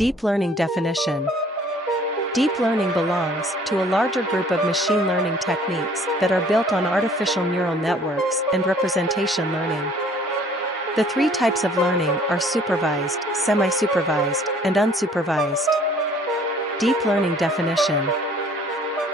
Deep learning definition. Deep learning belongs to a larger group of machine learning techniques that are built on artificial neural networks and representation learning. The three types of learning are supervised, semi-supervised, and unsupervised. Deep learning definition.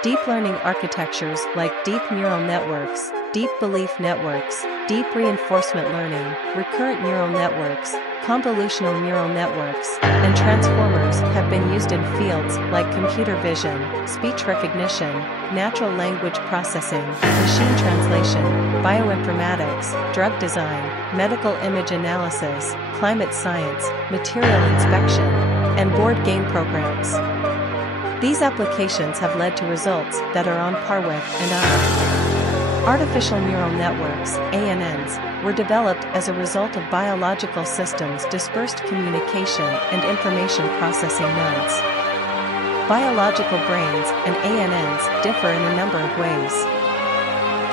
Deep learning architectures like deep neural networks, deep belief networks, deep reinforcement learning, recurrent neural networks, convolutional neural networks, and transformers have been used in fields like computer vision, speech recognition, natural language processing, machine translation, bioinformatics, drug design, medical image analysis, climate science, material inspection, and board game programs. These applications have led to results that are on par with and Artificial neural networks, ANNs, were developed as a result of biological systems' dispersed communication and information processing nodes. Biological brains and ANNs differ in a number of ways.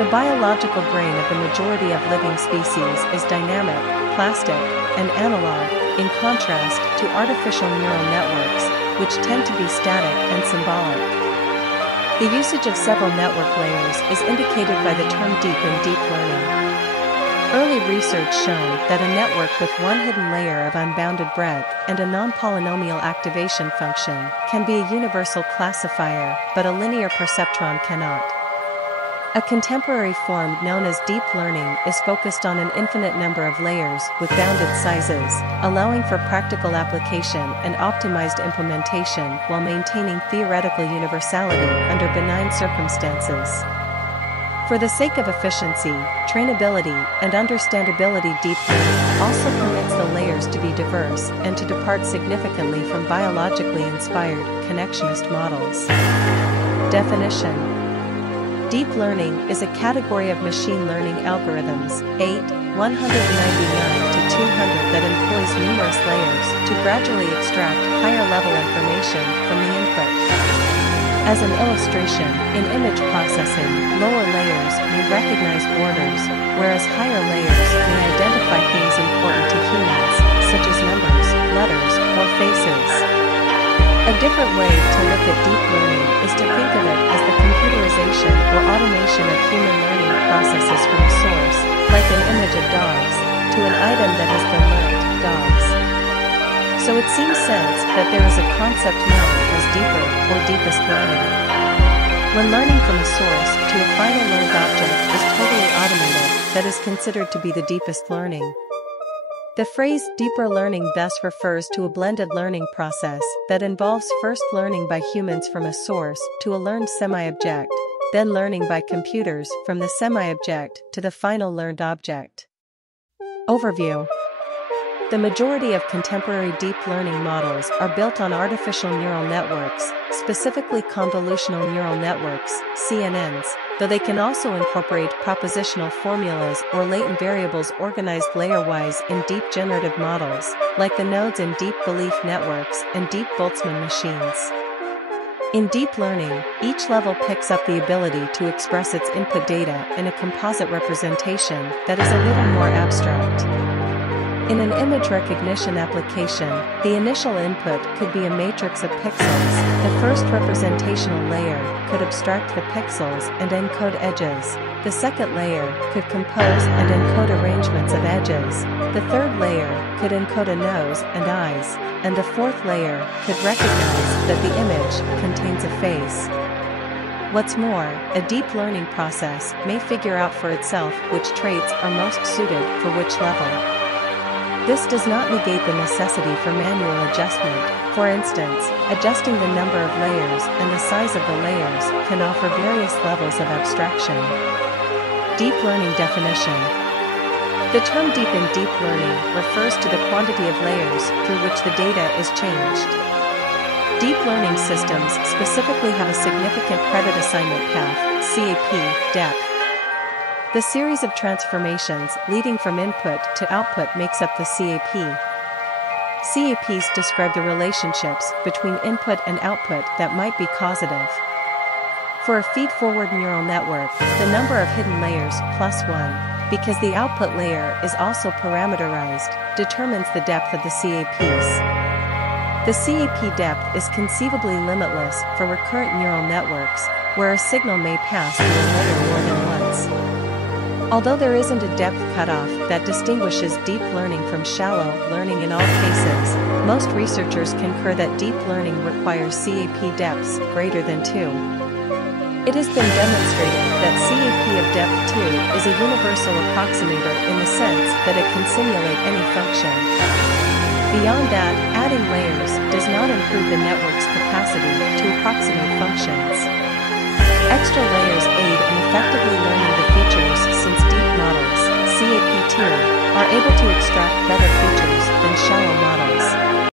The biological brain of the majority of living species is dynamic, plastic, and analog, in contrast to artificial neural networks, which tend to be static and symbolic. The usage of several network layers is indicated by the term deep in deep learning. Early research shown that a network with one hidden layer of unbounded breadth and a non-polynomial activation function can be a universal classifier, but a linear perceptron cannot. A contemporary form known as deep learning is focused on an infinite number of layers with bounded sizes, allowing for practical application and optimized implementation while maintaining theoretical universality under benign circumstances. For the sake of efficiency, trainability, and understandability, deep learning also permits the layers to be diverse and to depart significantly from biologically inspired, connectionist models. Definition. Deep learning is a category of machine learning algorithms, 199 to 200, that employs numerous layers to gradually extract higher-level information from the input. As an illustration, in image processing, lower layers may recognize borders, whereas higher layers may identify things important to humans, such as numbers, letters, or faces. A different way to look at deep learning is to think of it as the computerization or automation of human learning processes from a source, like an image of dogs, to an item that has been learned, dogs. So it seems sense that there is a concept known as deeper or deepest learning. When learning from a source to a final learned object is totally automated, that is considered to be the deepest learning. The phrase deeper learning thus refers to a blended learning process that involves first learning by humans from a source to a learned semi-object, then learning by computers from the semi-object to the final learned object. Overview. The majority of contemporary deep learning models are built on artificial neural networks, specifically convolutional neural networks, CNNs, though they can also incorporate propositional formulas or latent variables organized layer-wise in deep generative models, like the nodes in deep belief networks and deep Boltzmann machines. In deep learning, each level picks up the ability to express its input data in a composite representation that is a little more abstract. In an image recognition application, the initial input could be a matrix of pixels. The first representational layer could abstract the pixels and encode edges. The second layer could compose and encode arrangements of edges. The third layer could encode a nose and eyes. And the fourth layer could recognize that the image contains a face. What's more, a deep learning process may figure out for itself which traits are most suited for which level. This does not negate the necessity for manual adjustment. For instance, adjusting the number of layers and the size of the layers can offer various levels of abstraction. Deep learning definition. The term deep in deep learning refers to the quantity of layers through which the data is changed. Deep learning systems specifically have a significant credit assignment path, CAP, depth. The series of transformations leading from input to output makes up the CAP. CAPs describe the relationships between input and output that might be causative. For a feed-forward neural network, the number of hidden layers +1, because the output layer is also parameterized, determines the depth of the CAPs. The CAP depth is conceivably limitless for recurrent neural networks, where a signal may pass through a layer more than once. Although there isn't a depth cutoff that distinguishes deep learning from shallow learning in all cases, most researchers concur that deep learning requires CAP depths greater than 2. It has been demonstrated that CAP of depth 2 is a universal approximator in the sense that it can simulate any function. Beyond that, adding layers does not improve the network's capacity to approximate functions. Extra layers aid in effectively learning the features since deep models, CAP2, are able to extract better features than shallow models.